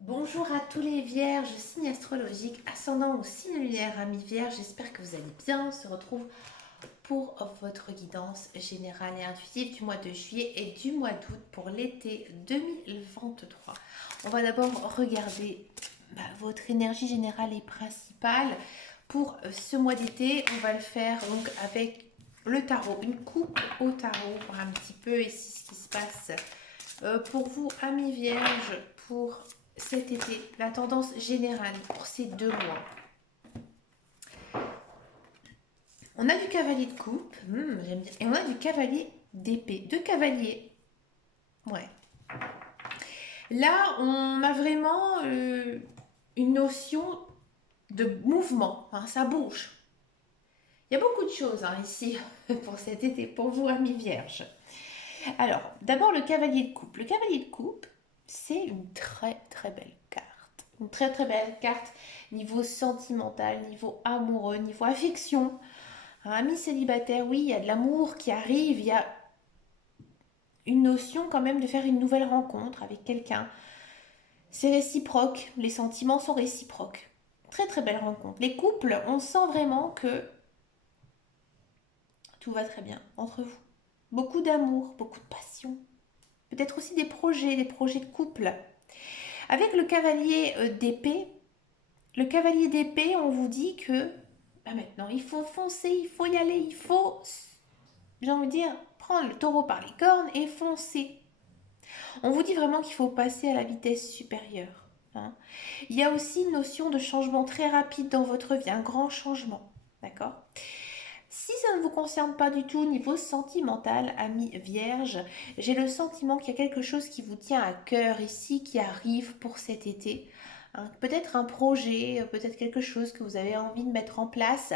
Bonjour à tous les vierges, signe astrologique, ascendant ou signe lunaire, amis vierges, j'espère que vous allez bien. On se retrouve pour votre guidance générale et intuitive du mois de juillet et du mois d'août pour l'été 2023. On va d'abord regarder votre énergie générale et principale pour ce mois d'été. On va le faire donc avec le tarot, une coupe au tarot, voir un petit peu ici ce qui se passe pour vous, amis vierges, pour cet été, la tendance générale pour ces 2 mois. On a du cavalier de coupe, j'aime bien, et on a du cavalier d'épée. Deux cavaliers, ouais. Là, on a vraiment une notion de mouvement, hein, ça bouge. Il y a beaucoup de choses ici pour cet été, pour vous, amis vierges. Alors, d'abord le cavalier de coupe. Le cavalier de coupe, c'est une très très belle carte. Une très très belle carte niveau sentimental, niveau amoureux, niveau affection. Un ami célibataire, oui, il y a de l'amour qui arrive, il y a une notion quand même de faire une nouvelle rencontre avec quelqu'un. C'est réciproque, les sentiments sont réciproques. Très très belle rencontre. Les couples, on sent vraiment que tout va très bien entre vous. Beaucoup d'amour, beaucoup de passion. Peut-être aussi des projets de couple. Avec le cavalier d'épée, on vous dit que maintenant il faut foncer, il faut y aller, il faut, j'ai envie de dire, prendre le taureau par les cornes et foncer. On vous dit vraiment qu'il faut passer à la vitesse supérieure, hein. Il y a aussi une notion de changement très rapide dans votre vie, un grand changement, d'accord? Si ça ne vous concerne pas du tout au niveau sentimental, ami vierge, j'ai le sentiment qu'il y a quelque chose qui vous tient à cœur ici, qui arrive pour cet été. Hein, peut-être un projet, peut-être quelque chose que vous avez envie de mettre en place.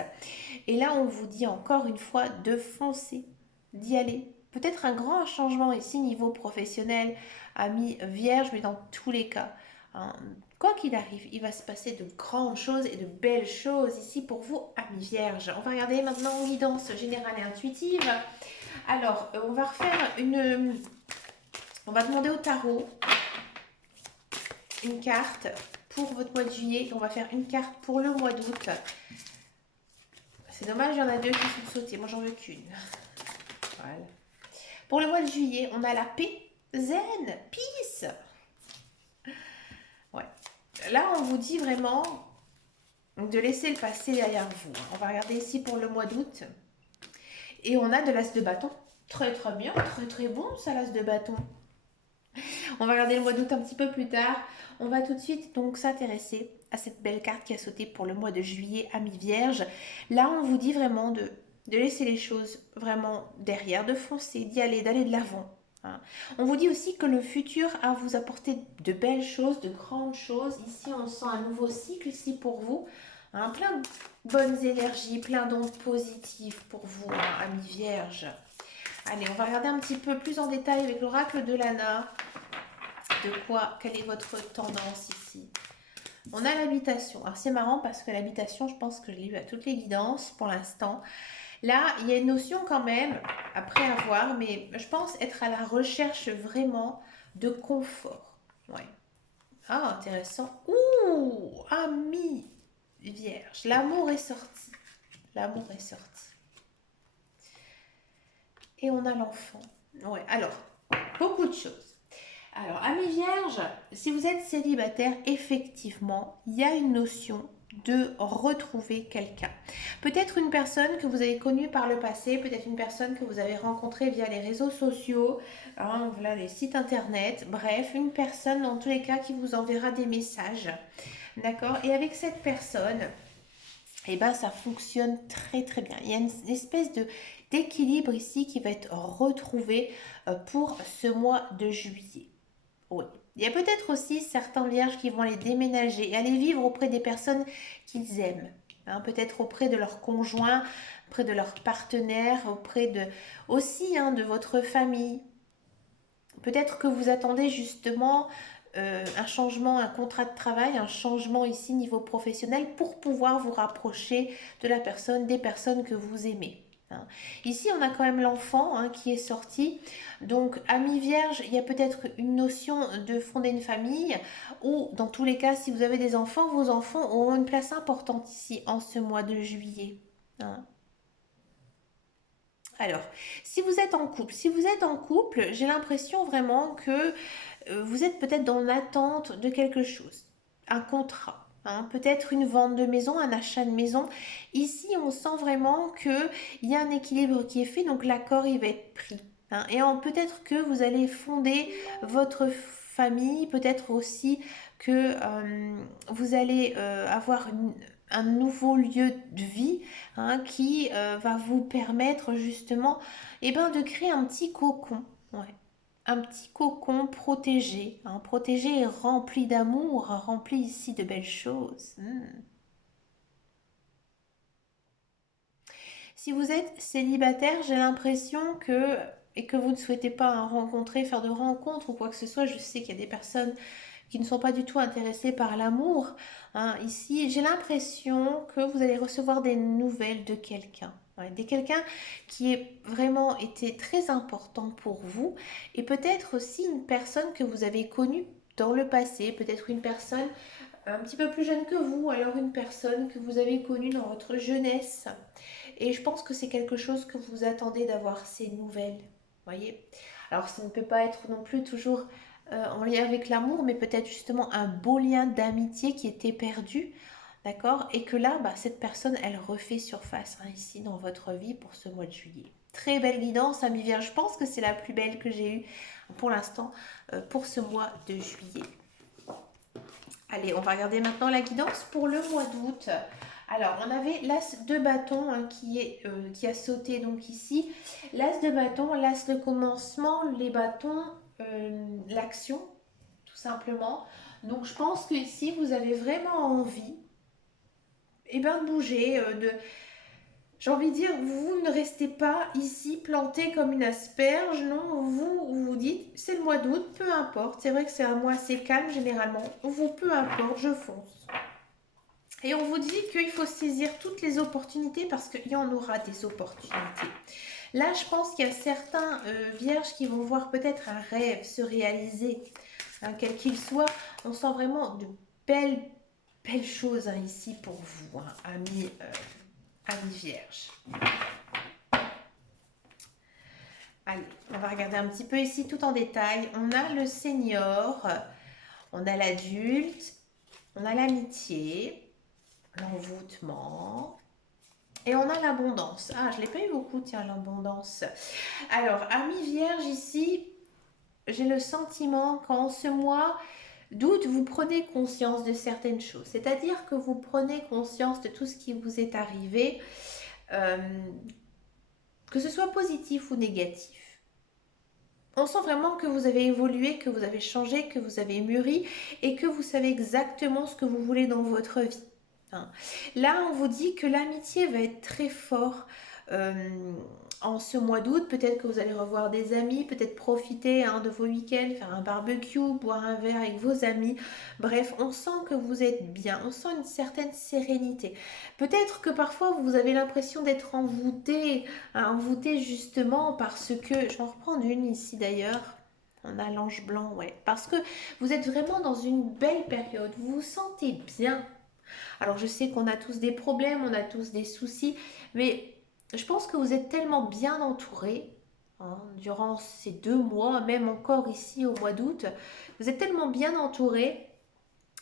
Et là, on vous dit encore une fois de foncer, d'y aller. Peut-être un grand changement ici niveau professionnel, ami vierge, mais dans tous les cas, hein, quoi qu'il arrive, il va se passer de grandes choses et de belles choses ici pour vous, amis vierges. On va regarder maintenant guidance générale et intuitive. Alors, on va refaire une... On va demander au tarot une carte pour votre mois de juillet. On va faire une carte pour le mois d'août. C'est dommage, il y en a deux qui sont sautés. Moi, j'en veux qu'une. Voilà. Pour le mois de juillet, on a la paix, zen, peace. Ouais. Là, on vous dit vraiment de laisser le passé derrière vous. On va regarder ici pour le mois d'août. Et on a de l'as de bâton. Très très bien, très très bon ça, l'as de bâton. On va regarder le mois d'août un petit peu plus tard. On va tout de suite donc s'intéresser à cette belle carte qui a sauté pour le mois de juillet, ami vierge. Là, on vous dit vraiment de laisser les choses vraiment derrière, de foncer, d'y aller, d'aller de l'avant. Hein. On vous dit aussi que le futur a vous apporté de belles choses, de grandes choses. Ici, on sent un nouveau cycle ici pour vous. Hein, plein de bonnes énergies, plein d'ondes positives pour vous, hein, amis vierges. Allez, on va regarder un petit peu plus en détail avec l'oracle de Lana. De quoi, quelle est votre tendance ici? On a l'habitation. Alors c'est marrant parce que l'habitation, je pense que je l'ai eu à toutes les guidances pour l'instant. Là, il y a une notion quand même, après avoir, mais je pense être à la recherche vraiment de confort. Ouais. Ah, intéressant. Ouh, ami vierge. L'amour est sorti. L'amour est sorti. Et on a l'enfant. Ouais, alors, beaucoup de choses. Alors, amis vierges, si vous êtes célibataire, effectivement, il y a une notion de retrouver quelqu'un. Peut-être une personne que vous avez connue par le passé, peut-être une personne que vous avez rencontrée via les réseaux sociaux, hein, voilà, les sites internet, bref, une personne dans tous les cas qui vous enverra des messages. D'accord? Et avec cette personne, eh ben, ça fonctionne très très bien. Il y a une espèce d'équilibre ici qui va être retrouvé pour ce mois de juillet. Oui. Il y a peut-être aussi certains vierges qui vont aller déménager et aller vivre auprès des personnes qu'ils aiment. Hein, peut-être auprès de leur conjoint, auprès de leur partenaire, auprès de aussi de votre famille. Peut-être que vous attendez justement un changement, un contrat de travail, un changement ici niveau professionnel pour pouvoir vous rapprocher de la personne, des personnes que vous aimez. hein. Ici, on a quand même l'enfant hein, qui est sorti. Donc, ami vierge, il y a peut-être une notion de fonder une famille ou, dans tous les cas, si vous avez des enfants, vos enfants auront une place importante ici en ce mois de juillet, hein. Alors, si vous êtes en couple, j'ai l'impression vraiment que vous êtes peut-être dans l'attente de quelque chose, un contrat, hein, peut-être une vente de maison, un achat de maison. Ici, on sent vraiment qu'il y a un équilibre qui est fait, donc l'accord il va être pris, hein. Et peut-être que vous allez fonder votre famille, peut-être aussi que vous allez avoir un nouveau lieu de vie hein, qui va vous permettre justement de créer un petit cocon. Ouais, un petit cocon protégé, hein, protégé et rempli d'amour, rempli ici de belles choses. Si vous êtes célibataire, j'ai l'impression que, et que vous ne souhaitez pas hein, rencontrer, faire de rencontres ou quoi que ce soit, je sais qu'il y a des personnes qui ne sont pas du tout intéressées par l'amour, hein. Ici, j'ai l'impression que vous allez recevoir des nouvelles de quelqu'un. Ouais, de quelqu'un qui est vraiment été très important pour vous et peut-être aussi une personne que vous avez connue dans le passé, peut-être une personne un petit peu plus jeune que vous, alors une personne que vous avez connue dans votre jeunesse. Et je pense que c'est quelque chose que vous attendez d'avoir ces nouvelles. Voyez. Alors ça ne peut pas être non plus toujours en lien avec l'amour, mais peut-être justement un beau lien d'amitié qui était perdu. D'accord. Et que là, cette personne, elle refait surface hein, ici dans votre vie pour ce mois de juillet. Très belle guidance, Ami Vierge. Je pense que c'est la plus belle que j'ai eue pour l'instant pour ce mois de juillet. Allez, on va regarder maintenant la guidance pour le mois d'août. Alors, on avait l'as de bâton hein, qui a sauté donc ici. L'as de bâton, l'as de commencement, les bâtons, l'action, tout simplement. Donc, je pense que ici, vous avez vraiment envie de bouger, j'ai envie de dire, vous ne restez pas ici planté comme une asperge, non, vous vous dites, c'est le mois d'août, peu importe, c'est vrai que c'est un mois assez calme généralement, vous, peu importe, je fonce. Et on vous dit qu'il faut saisir toutes les opportunités parce qu'il y en aura des opportunités. Là, je pense qu'il y a certains vierges qui vont voir peut-être un rêve se réaliser, hein, quel qu'il soit. On sent vraiment de belles choses hein, ici pour vous, hein, amis vierges. Allez, on va regarder un petit peu ici tout en détail. On a le senior, on a l'adulte, on a l'amitié, l'envoûtement et on a l'abondance. Ah, je ne l'ai pas eu beaucoup, tiens, l'abondance. Alors, amis vierges, ici, j'ai le sentiment qu'en ce mois d'août, vous prenez conscience de certaines choses. C'est-à-dire que vous prenez conscience de tout ce qui vous est arrivé, que ce soit positif ou négatif. On sent vraiment que vous avez évolué, que vous avez changé, que vous avez mûri et que vous savez exactement ce que vous voulez dans votre vie, hein. Là, on vous dit que l'amitié va être très fort en ce mois d'août. Peut-être que vous allez revoir des amis, peut-être profiter hein, de vos week-ends, faire un barbecue, boire un verre avec vos amis. Bref, on sent que vous êtes bien, on sent une certaine sérénité. Peut-être que parfois vous avez l'impression d'être envoûté, hein, envoûté justement parce que, je vais en reprendre une ici d'ailleurs. On a l'ange blanc, ouais. Parce que vous êtes vraiment dans une belle période. Vous vous sentez bien. Alors je sais qu'on a tous des problèmes, on a tous des soucis, mais je pense que vous êtes tellement bien entouré hein, durant ces 2 mois, même encore ici au mois d'août, vous êtes tellement bien entouré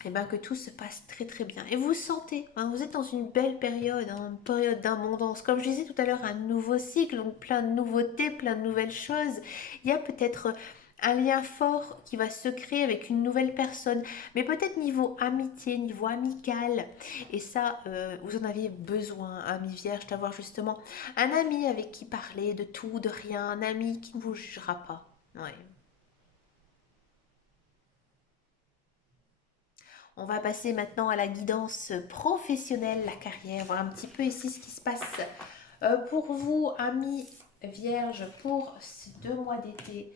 que tout se passe très très bien. Et vous sentez, hein, vous êtes dans une belle période, hein, une période d'abondance. Comme je disais tout à l'heure, un nouveau cycle, donc plein de nouveautés, plein de nouvelles choses. Il y a peut-être un lien fort qui va se créer avec une nouvelle personne, mais peut-être niveau amitié, niveau amical. Et ça, vous en aviez besoin, ami vierge, d'avoir justement un ami avec qui parler de tout, de rien, un ami qui ne vous jugera pas. Ouais. On va passer maintenant à la guidance professionnelle, la carrière, voir un petit peu ici ce qui se passe pour vous, amis vierges, pour ces 2 mois d'été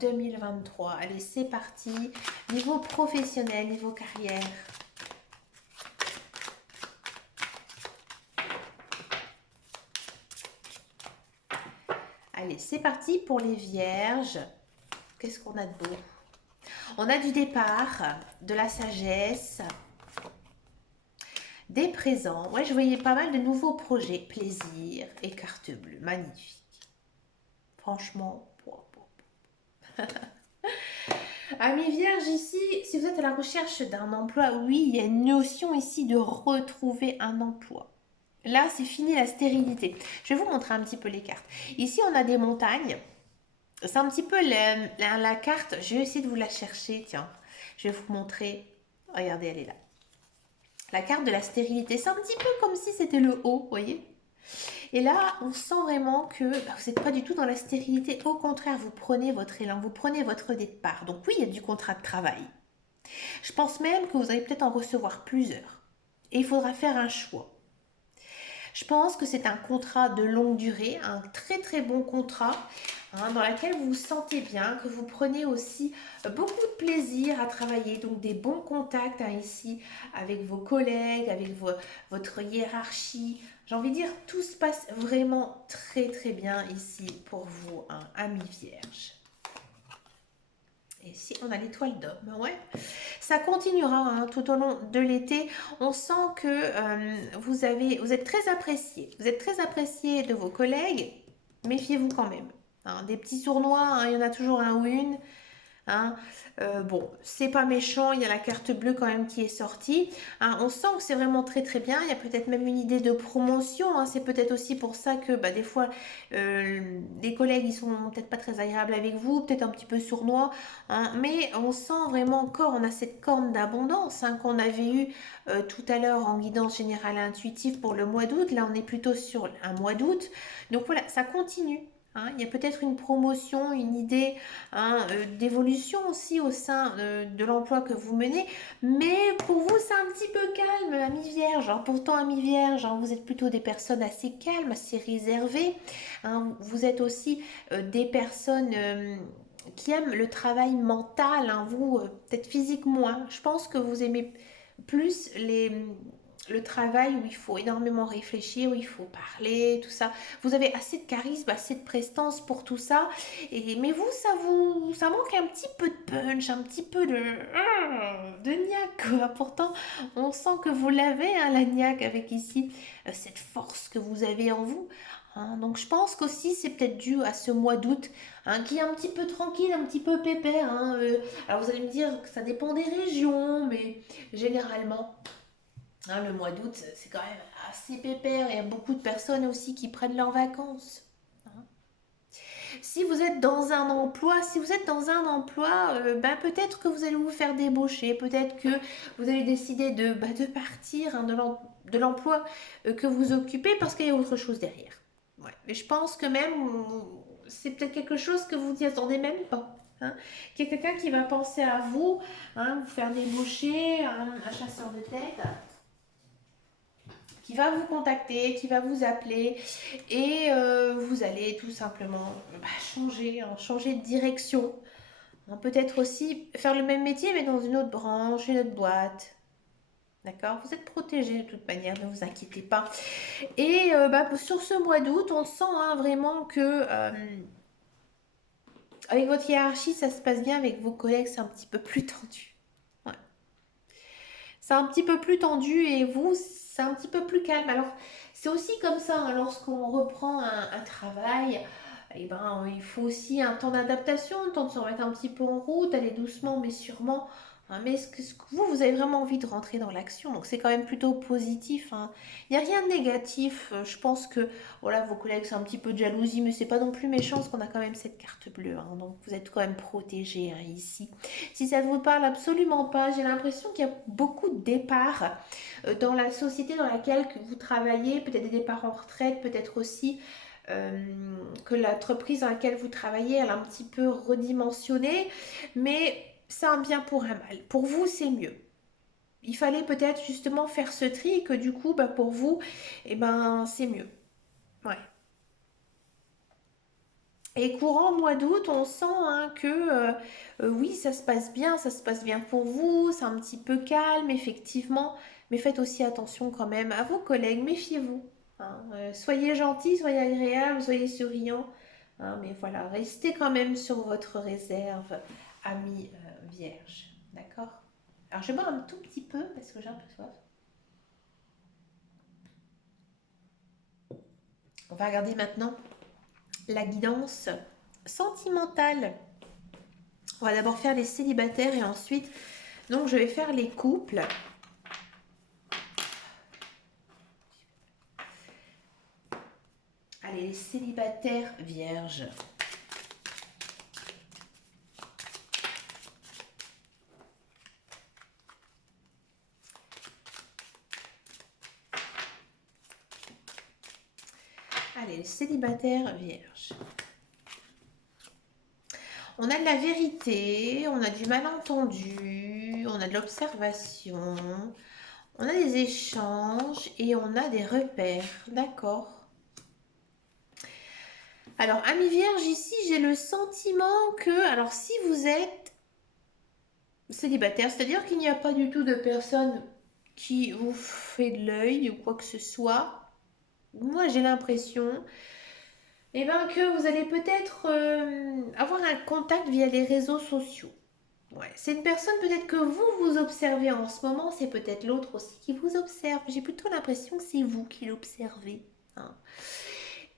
2023. Allez, c'est parti. Niveau professionnel, niveau carrière. Allez, c'est parti pour les vierges. Qu'est-ce qu'on a de beau? On a du départ, de la sagesse, des présents. Ouais, je voyais pas mal de nouveaux projets. Plaisir et carte bleue. Magnifique. Franchement. Amis vierges, ici, si vous êtes à la recherche d'un emploi, oui, il y a une notion ici de retrouver un emploi. Là, c'est fini la stérilité. Je vais vous montrer un petit peu les cartes. Ici, on a des montagnes. C'est un petit peu la carte. Je vais essayer de vous la chercher. Tiens, je vais vous montrer. Regardez, elle est là. La carte de la stérilité. C'est un petit peu comme si c'était le haut, vous voyez? Et là, on sent vraiment que vous n'êtes pas du tout dans la stérilité. Au contraire, vous prenez votre élan, vous prenez votre départ. Donc oui, il y a du contrat de travail. Je pense même que vous allez peut-être en recevoir plusieurs. Et il faudra faire un choix. Je pense que c'est un contrat de longue durée, un très très bon contrat dans lequel vous vous sentez bien, que vous prenez aussi beaucoup de plaisir à travailler, donc des bons contacts ici avec vos collègues, avec votre hiérarchie. J'ai envie de dire, tout se passe vraiment très très bien ici pour vous, amis vierges. Et ici, on a l'étoile d'homme, ouais. Ça continuera tout au long de l'été. On sent que vous êtes très apprécié. Vous êtes très apprécié de vos collègues. Méfiez-vous quand même. Des petits sournois, il y en a toujours un ou une. Bon, c'est pas méchant, il y a la carte bleue quand même qui est sortie. On sent que c'est vraiment très très bien. Il y a peut-être même une idée de promotion. C'est peut-être aussi pour ça que des fois les collègues ils sont peut-être pas très agréables avec vous, peut-être un petit peu sournois. Mais on sent vraiment encore, on a cette corne d'abondance qu'on avait eu tout à l'heure en guidance générale intuitive pour le mois d'août. Là, on est plutôt sur un mois d'août. Donc voilà, ça continue. Il y a peut-être une promotion, une idée d'évolution aussi au sein de l'emploi que vous menez. Mais pour vous, c'est un petit peu calme, amis vierges. Pourtant, amis vierges, vous êtes plutôt des personnes assez calmes, assez réservées. Vous êtes aussi des personnes qui aiment le travail mental. Vous, peut-être physique moins. Je pense que vous aimez plus le travail où il faut énormément réfléchir, où il faut parler, tout ça. Vous avez assez de charisme, assez de prestance pour tout ça. Mais ça manque un petit peu de punch, un petit peu de niaque, quoi. Pourtant, on sent que vous l'avez, la niaque, avec ici cette force que vous avez en vous. Donc je pense qu'aussi c'est peut-être dû à ce mois d'août qui est un petit peu tranquille, un petit peu pépère. Alors vous allez me dire que ça dépend des régions, mais généralement le mois d'août, c'est quand même assez pépère. Il y a beaucoup de personnes aussi qui prennent leurs vacances. Si vous êtes dans un emploi, peut-être que vous allez vous faire débaucher, peut-être que vous allez décider de partir de l'emploi que vous occupez parce qu'il y a autre chose derrière. Ouais. Mais je pense que même, c'est peut-être quelque chose que vous n'y attendez même pas. Qu'il y a quelqu'un qui va penser à vous, vous faire débaucher, un chasseur de tête qui va vous contacter, qui va vous appeler et vous allez tout simplement changer de direction. Peut-être aussi faire le même métier mais dans une autre branche, une autre boîte. D'accord? Vous êtes protégé de toute manière, ne vous inquiétez pas. Et sur ce mois d'août, on sent vraiment que avec votre hiérarchie, ça se passe bien, avec vos collègues, c'est un petit peu plus tendu. Ouais. C'est un petit peu plus tendu et vous, c'est un petit peu plus calme. Alors, c'est aussi comme ça, lorsqu'on reprend un travail, il faut aussi un temps d'adaptation, le temps de se remettre un petit peu en route, aller doucement mais sûrement. Mais est-ce que vous avez vraiment envie de rentrer dans l'action? Donc c'est quand même plutôt positif. Il n'y a rien de négatif. Je pense que voilà, vos collègues, c'est un petit peu de jalousie, mais c'est pas non plus méchant parce qu'on a quand même cette carte bleue. Donc vous êtes quand même protégé ici. Si ça ne vous parle absolument pas, j'ai l'impression qu'il y a beaucoup de départs dans la société dans laquelle vous travaillez, peut-être des départs en retraite, peut-être aussi que l'entreprise dans laquelle vous travaillez, elle a un petit peu redimensionné, mais c'est un bien pour un mal. Pour vous, c'est mieux. Il fallait peut-être justement faire ce tri et que du coup, pour vous, c'est mieux. Ouais. Et courant mois d'août, on sent que oui, ça se passe bien pour vous, c'est un petit peu calme, effectivement, mais faites aussi attention quand même à vos collègues, méfiez-vous. Soyez gentils, soyez agréables, soyez souriants, hein, mais voilà, restez quand même sur votre réserve, ami vierge, d'accord? Alors je bois un tout petit peu parce que j'ai un peu soif. On va regarder maintenant la guidance sentimentale. On va d'abord faire les célibataires et ensuite, donc je vais faire les couples. Allez, les célibataires vierges. Allez, les célibataires vierges. On a de la vérité, on a du malentendu, on a de l'observation, on a des échanges et on a des repères. D'accord. Alors, ami vierge, ici, j'ai le sentiment que, alors si vous êtes célibataire, c'est-à-dire qu'il n'y a pas du tout de personne qui vous fait de l'œil ou quoi que ce soit, moi j'ai l'impression que vous allez peut-être avoir un contact via les réseaux sociaux. Ouais, c'est une personne peut-être que vous observez en ce moment, c'est peut-être l'autre aussi qui vous observe. J'ai plutôt l'impression que c'est vous qui l'observez, hein.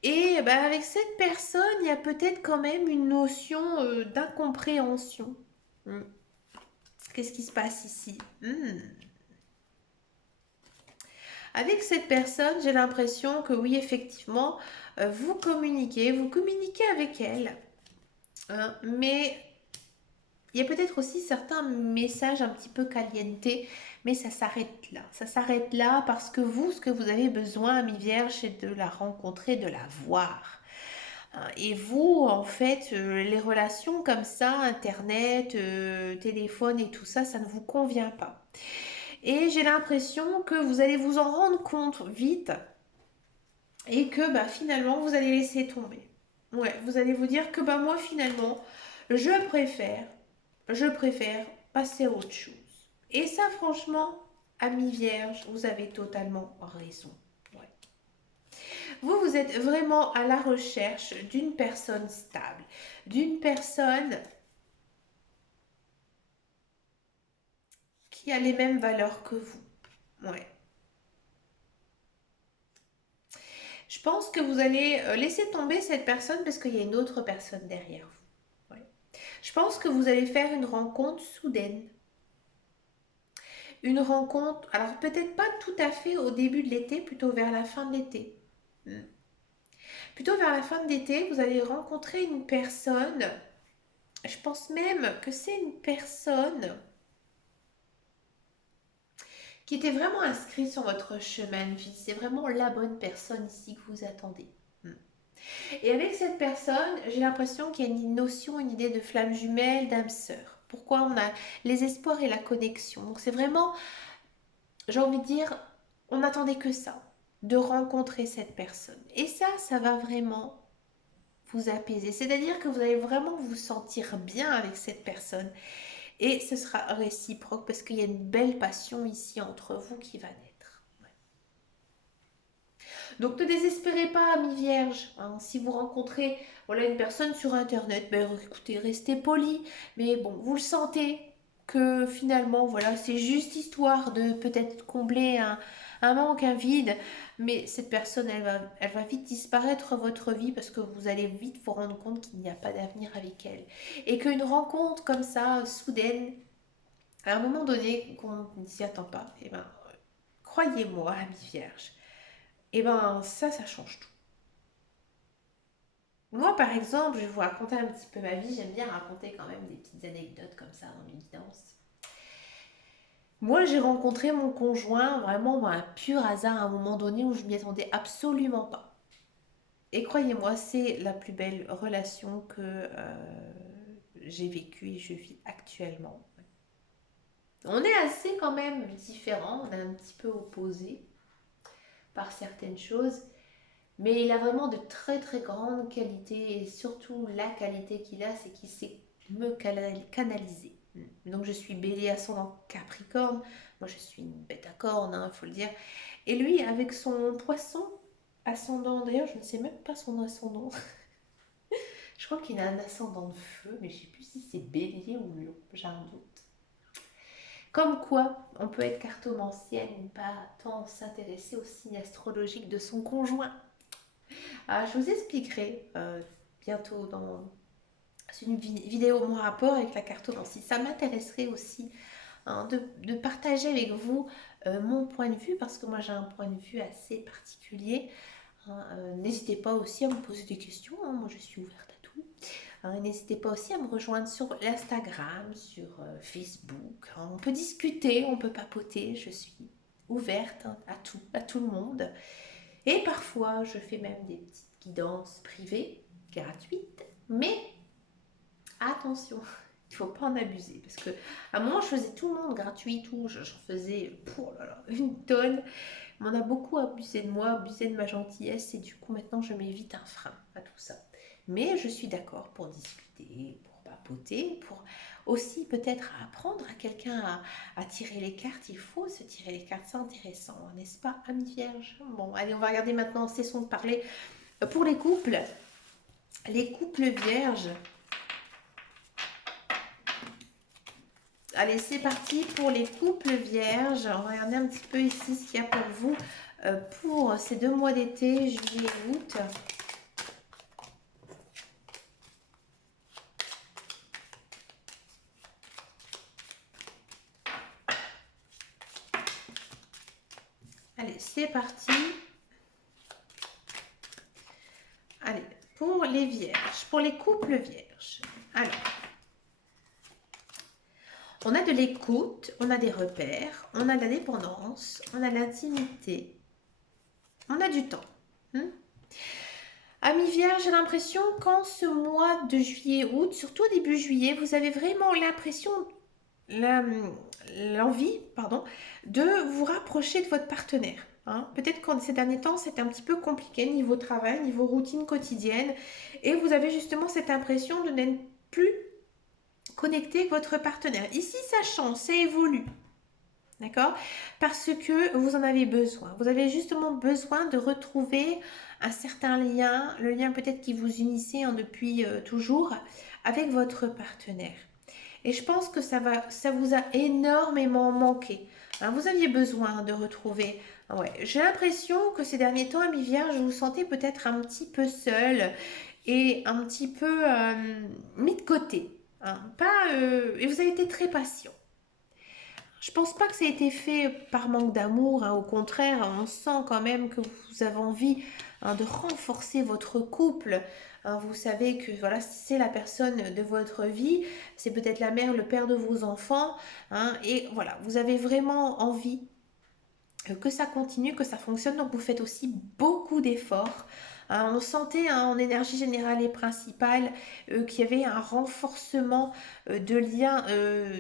Et avec cette personne, il y a peut-être quand même une notion d'incompréhension. Hmm. Qu'est-ce qui se passe ici? Avec cette personne, j'ai l'impression que oui, effectivement, vous communiquez avec elle, hein, mais il y a peut-être aussi certains messages un petit peu caliente, mais ça s'arrête là. Ça s'arrête là parce que vous, ce que vous avez besoin, ami vierge, c'est de la rencontrer, de la voir. Hein. Et vous, en fait, les relations comme ça, Internet, téléphone et tout ça, ça ne vous convient pas. Et j'ai l'impression que vous allez vous en rendre compte vite et que finalement, vous allez laisser tomber. Ouais, vous allez vous dire que moi, finalement, je préfère je préfère passer à autre chose. Et ça, franchement, ami vierge, vous avez totalement raison. Ouais. Vous êtes vraiment à la recherche d'une personne stable, d'une personne qui a les mêmes valeurs que vous. Ouais. Je pense que vous allez laisser tomber cette personne parce qu'il y a une autre personne derrière vous. Ouais. Je pense que vous allez faire une rencontre soudaine. Une rencontre, alors peut-être pas tout à fait au début de l'été, plutôt vers la fin de l'été. Hmm. Plutôt vers la fin de l'été, vous allez rencontrer une personne, je pense même que c'est une personne qui était vraiment inscrite sur votre chemin de vie. C'est vraiment la bonne personne ici que vous attendez. Hmm. Et avec cette personne, j'ai l'impression qu'il y a une notion, une idée de flamme jumelle, d'âme sœur. Pourquoi on a les espoirs et la connexion. Donc c'est vraiment, j'ai envie de dire, on n'attendait que ça, de rencontrer cette personne. Et ça va vraiment vous apaiser. C'est-à-dire que vous allez vraiment vous sentir bien avec cette personne. Et ce sera réciproque parce qu'il y a une belle passion ici entre vous qui va naître. Ouais. Donc ne désespérez pas, amis vierges. Hein. Si vous rencontrez une personne sur Internet, écoutez, restez poli. Mais bon, vous le sentez que finalement, voilà, c'est juste histoire de peut-être combler un manque, un vide. Mais cette personne, elle va vite disparaître de votre vie parce que vous allez vite vous rendre compte qu'il n'y a pas d'avenir avec elle. Et qu'une rencontre comme ça, soudaine, à un moment donné, qu'on ne s'y attend pas, croyez-moi, ami vierge, ça change tout. Moi, par exemple, je vais vous raconter un petit peu ma vie. J'aime bien raconter quand même des petites anecdotes comme ça dans mes guidances. Moi, j'ai rencontré mon conjoint vraiment un pur hasard à un moment donné où je m'y attendais absolument pas. Et croyez-moi, c'est la plus belle relation que j'ai vécue et je vis actuellement. On est assez quand même différents, on est un petit peu opposés par certaines choses, mais il a vraiment de très très grandes qualités et surtout la qualité qu'il a, c'est qu'il sait me canaliser. Donc je suis bélier ascendant Capricorne, moi je suis une bête à cornes, il faut le dire. Et lui avec son poisson ascendant, d'ailleurs je ne sais même pas son ascendant, Je crois qu'il a un ascendant de feu, mais je ne sais plus si c'est bélier ou lion, j'ai un doute. Comme quoi, on peut être cartomancienne et pas tant s'intéresser au signe astrologique de son conjoint. Ah, je vous expliquerai bientôt dans une vidéo mon rapport avec la cartomancie. Ça m'intéresserait aussi hein, de partager avec vous mon point de vue parce que moi j'ai un point de vue assez particulier. Hein, n'hésitez pas aussi à me poser des questions, hein, moi je suis ouverte à tout. Hein, n'hésitez pas aussi à me rejoindre sur l'Instagram, sur Facebook. Hein, on peut discuter, on peut papoter, je suis ouverte hein, à tout le monde. Et parfois je fais même des petites guidances privées, gratuites, mais attention, il ne faut pas en abuser parce que à un moment je faisais tout le monde gratuit, tout, j'en faisais oh là là, une tonne. On a beaucoup abusé de moi, abusé de ma gentillesse et du coup maintenant je m'évite un frein à tout ça. Mais je suis d'accord pour discuter, pour papoter, pour aussi peut-être apprendre à quelqu'un à tirer les cartes. Il faut se tirer les cartes, c'est intéressant, n'est-ce pas, amis vierges? Bon, allez, on va regarder maintenant, cessons de parler. Pour les couples vierges. Allez, c'est parti pour les couples vierges. On va regarder un petit peu ici ce qu'il y a pour vous pour ces 2 mois d'été, juillet et août. Allez, c'est parti. Allez, pour les vierges, pour les couples vierges. Alors, on a de l'écoute, on a des repères, on a de la dépendance, on a de l'intimité, on a du temps. Amis vierges, j'ai l'impression qu'en ce mois de juillet-août, surtout au début juillet, vous avez vraiment l'impression, l'envie, de vous rapprocher de votre partenaire. Hein. Peut-être que ces derniers temps, c'est un petit peu compliqué niveau travail, niveau routine quotidienne. Et vous avez justement cette impression de n'être plus connecté avec votre partenaire. Ici, ça change, ça évolue. D'accord? Parce que vous en avez besoin. Vous avez justement besoin de retrouver un certain lien, le lien peut-être qui vous unissait hein, depuis toujours avec votre partenaire. Et je pense que ça vous a énormément manqué. Hein, vous aviez besoin de retrouver. Ouais, j'ai l'impression que ces derniers temps, amis vierges, vous vous sentez peut-être un petit peu seul et un petit peu mis de côté. Hein, et vous avez été très patient. Je pense pas que ça a été fait par manque d'amour, hein. Au contraire, on sent quand même que vous avez envie hein, de renforcer votre couple. Hein. Vous savez que voilà, c'est la personne de votre vie, c'est peut-être la mère, le père de vos enfants, hein, et voilà, vous avez vraiment envie que ça continue, que ça fonctionne, donc vous faites aussi beaucoup d'efforts. Hein, on sentait hein, en énergie générale et principale qu'il y avait un renforcement de lien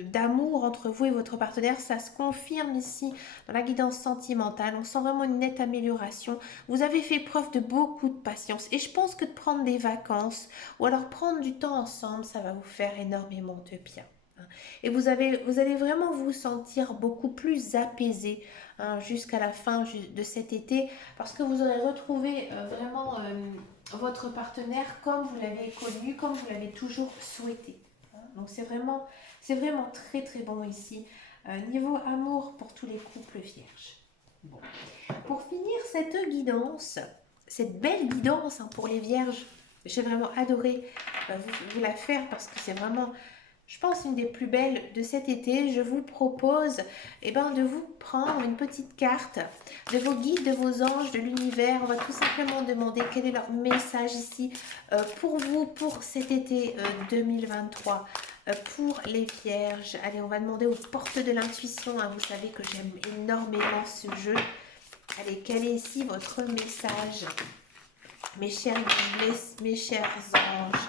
d'amour entre vous et votre partenaire. Ça se confirme ici dans la guidance sentimentale. On sent vraiment une nette amélioration. Vous avez fait preuve de beaucoup de patience et je pense que de prendre des vacances ou alors prendre du temps ensemble, ça va vous faire énormément de bien. Et vous allez vraiment vous sentir beaucoup plus apaisé hein, jusqu'à la fin de cet été parce que vous aurez retrouvé vraiment votre partenaire comme vous l'avez connu, comme vous l'avez toujours souhaité. Hein. Donc c'est vraiment très très bon ici. Niveau amour pour tous les couples vierges. Bon. Pour finir cette guidance, cette belle guidance hein, pour les vierges, j'ai vraiment adoré vous la faire parce que c'est vraiment... Je pense une des plus belles de cet été. Je vous propose de vous prendre une petite carte de vos guides, de vos anges, de l'univers. On va tout simplement demander quel est leur message ici pour vous, pour cet été 2023, pour les vierges. Allez, on va demander aux portes de l'intuition. Hein. Vous savez que j'aime énormément ce jeu. Allez, quel est ici votre message? Mes chers guides, mes chers anges.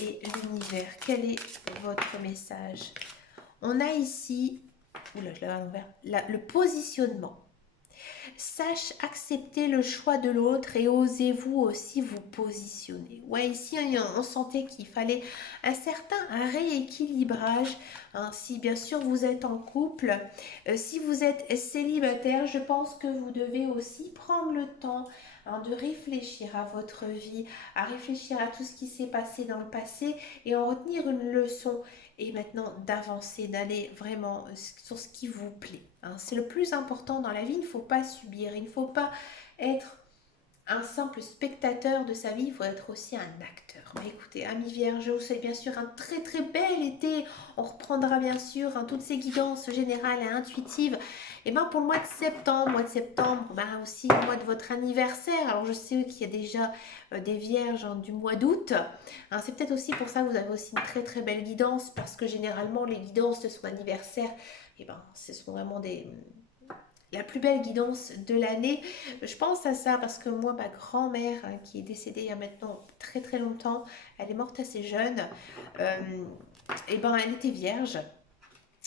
Et l'univers, quel est votre message? On a ici oula, je l'avais à l'envers, le positionnement. Sache accepter le choix de l'autre et osez-vous aussi vous positionner. Ouais, ici, on sentait qu'il fallait un certain rééquilibrage. Hein, si bien sûr vous êtes en couple, si vous êtes célibataire, je pense que vous devez aussi prendre le temps hein, de réfléchir à votre vie, à réfléchir à tout ce qui s'est passé dans le passé et en retenir une leçon. Et maintenant d'avancer, d'aller vraiment sur ce qui vous plaît, hein. C'est le plus important dans la vie, il ne faut pas subir, il ne faut pas être un simple spectateur de sa vie, il faut être aussi un acteur. Mais écoutez, amis vierges, je vous souhaite bien sûr un très très bel été. On reprendra bien sûr hein, toutes ces guidances générales et intuitives. Et ben pour le mois de septembre, ben aussi le mois de votre anniversaire. Alors je sais qu'il y a déjà des vierges hein, du mois d'août. Hein, c'est peut-être aussi pour ça que vous avez aussi une très très belle guidance, parce que généralement les guidances de son anniversaire, et ben ce sont vraiment des la plus belle guidance de l'année. Je pense à ça parce que moi, ma grand-mère, hein, qui est décédée il y a maintenant très très longtemps, elle est morte assez jeune. Euh, et ben, elle était vierge.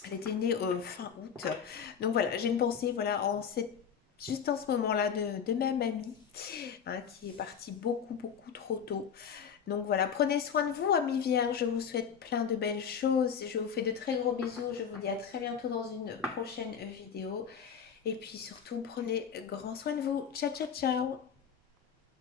Elle était née fin août. Donc voilà, j'ai une pensée, voilà, juste en ce moment-là, de ma mamie, hein, qui est partie beaucoup beaucoup trop tôt. Donc voilà, prenez soin de vous, amis vierges. Je vous souhaite plein de belles choses. Je vous fais de très gros bisous. Je vous dis à très bientôt dans une prochaine vidéo. Et puis surtout, prenez grand soin de vous. Ciao, ciao, ciao.